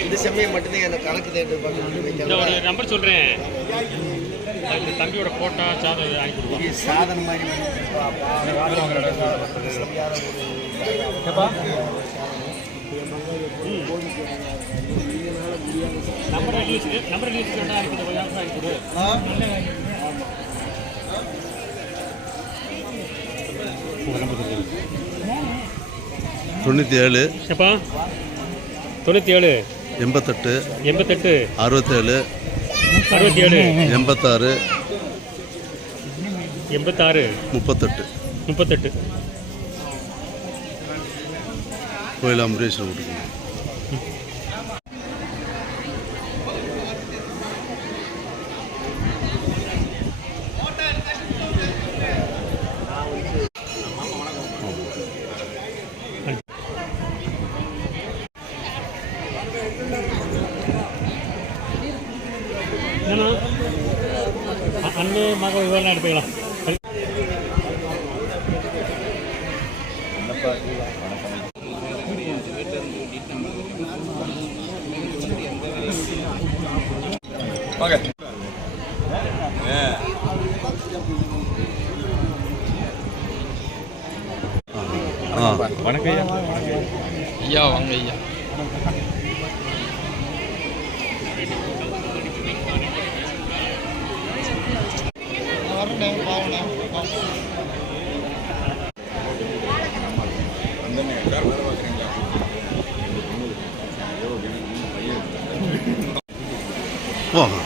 இந்த செம்மையை மட்டும்தான் எனக்கு கணக்கு ஒரு நம்பர் சொல்கிறேன். தம்பியோட போட்டோ அனுப்பிடுவோம். சாதனை மாதிரி நம்பர் அனுப்பிடு. 97 எப்பா 97 88 67 66 86 38 கோயில் அம்பரீஷன் கொடுக்கணும். அண்ணே மக விவரம் எடுத்துக்கலாம். வணக்கம் ஐயா. வாங்க ஐயா. போங்க.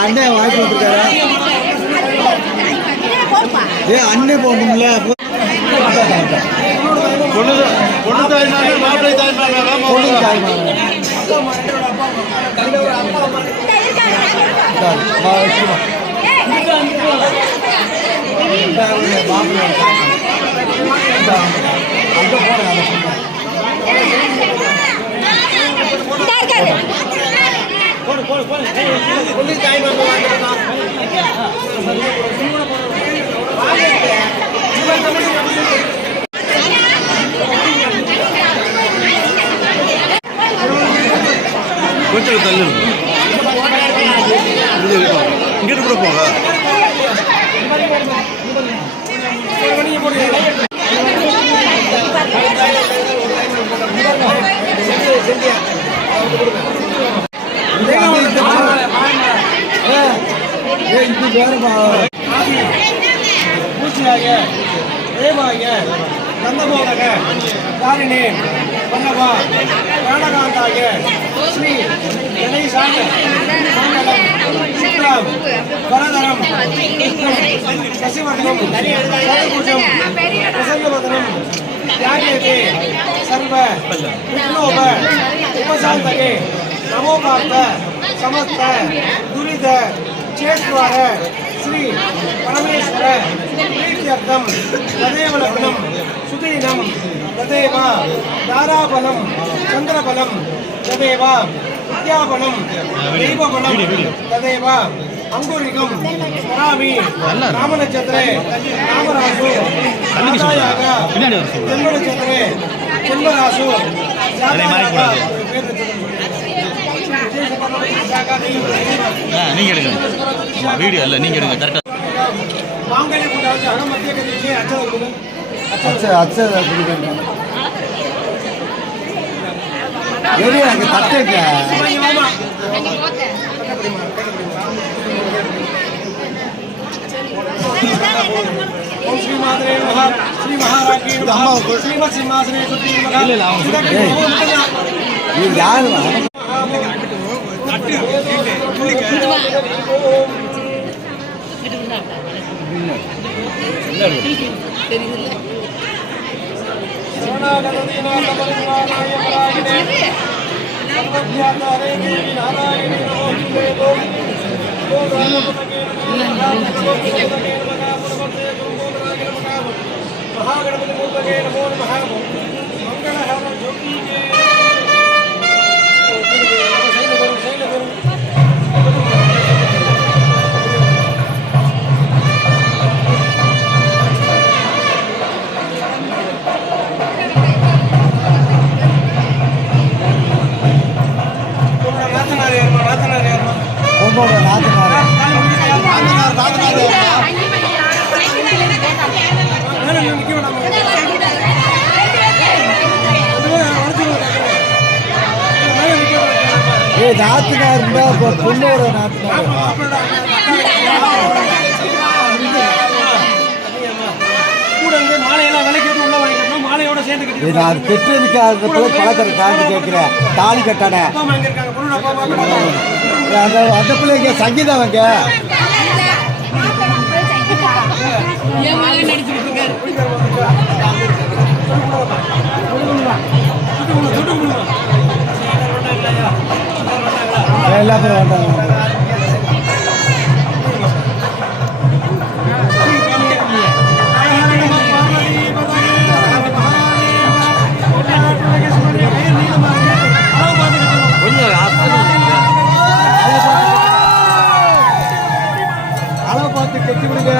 அண்ணே வாய்ப்பு கொடுத்துருக்காரா? அண்ணே போகணும்ல. பொண்ணு தாய்மாங்க மாப்பிள்ளை தாய்மாங்க பொண்ணு தாய்மாங்க கொஞ்சம் தள்ளி இங்கிட்டு கூட போங்க. ஸ்ரீ கணேசாய சுக்லாம் வரதரம் சசிவர்ணம் சதுபுஜம் பிரசன்னவதனம் தியாகேதே சர்வ விக்னோப உபசாந்தகே நமோகார்த்த சமஸ்த துரித சேத்வார ஸ்ரீ பரமேஸ்வர பிரீத்தியர்த்தம் ததேவ லக்னம் சுதீனம் ததேவ தாராபலம் சந்திரபலம் ததேவ வித்யாபலம் தெய்வபலம் ததேவ அங்குரிகம் ஸ்மராமி ராமநட்சத்திரே ராமராசு ராதாயாக ஜென்மநட்சத்திரே ஜென்மராசு ராதாயாக நீங்க எடுங்க. வீடியோ இல்லை, நீங்க எடுங்க. கரெக்டாக மாங்கல்ய கூட்டாச்சு அகமத்திய கதிரிஷே அச்சத குடுங்க. ஏறி அங்க தட்டேங்க. ஓம் ஸ்ரீ மாத்ரே நமஹ. ஸ்ரீ மகாராஜ்ஞி நமஹ. ஸ்ரீமத் சிம்மாசனே சுத்தி நமஹ. நீ யாரு महागणपति मूर्तये नमो नमः मंगलहार ज्योति के நாத்தினார் பொண்ணோட நாத்தினார் மாலையெல்லாம் விலைக்கு உள்ள வாங்கிக்கணும் மாலையோட சேர்ந்து நான் கெட்டுறதுக்கு பழக்கிற காரணம் கேட்கிறேன் தாலி கட்டான அந்த பிள்ளைங்க சங்கீதம் வைக்க எல்லாம் பேர் வேண்டாம் அளவு பார்த்து கட்டி விடுங்க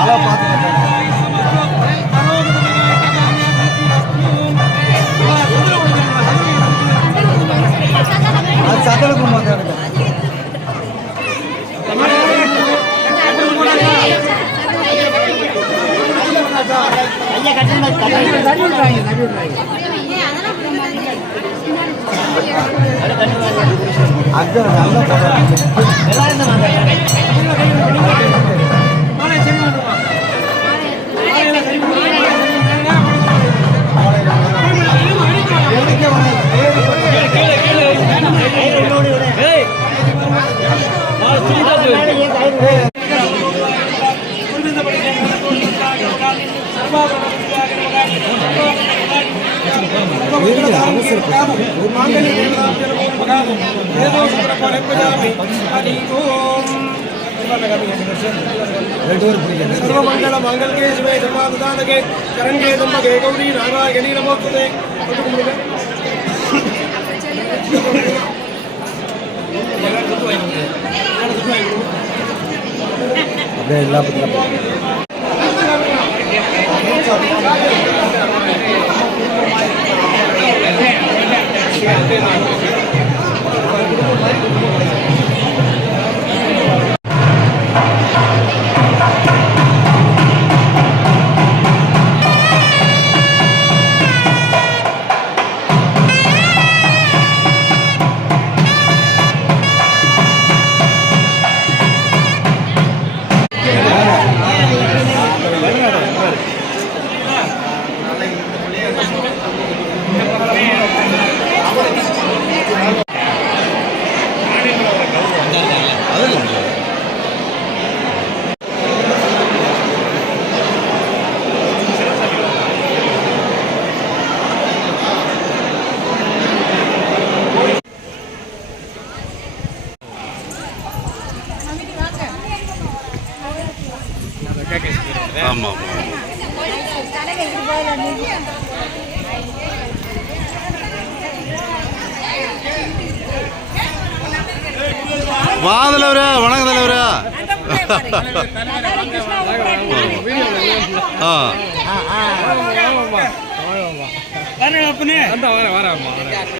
அளவு பார்த்து அது சட்டலுக்கு மாட்டாங்க அது सर्वमंगल मंगल के शिवे सर्वादान के चरण के दम्भ के गौरी नारायणी नमोस्तुते अबे अल्लाह ஆமாம் வா தலைவரா வணக்கம் தலைவரா வரேன்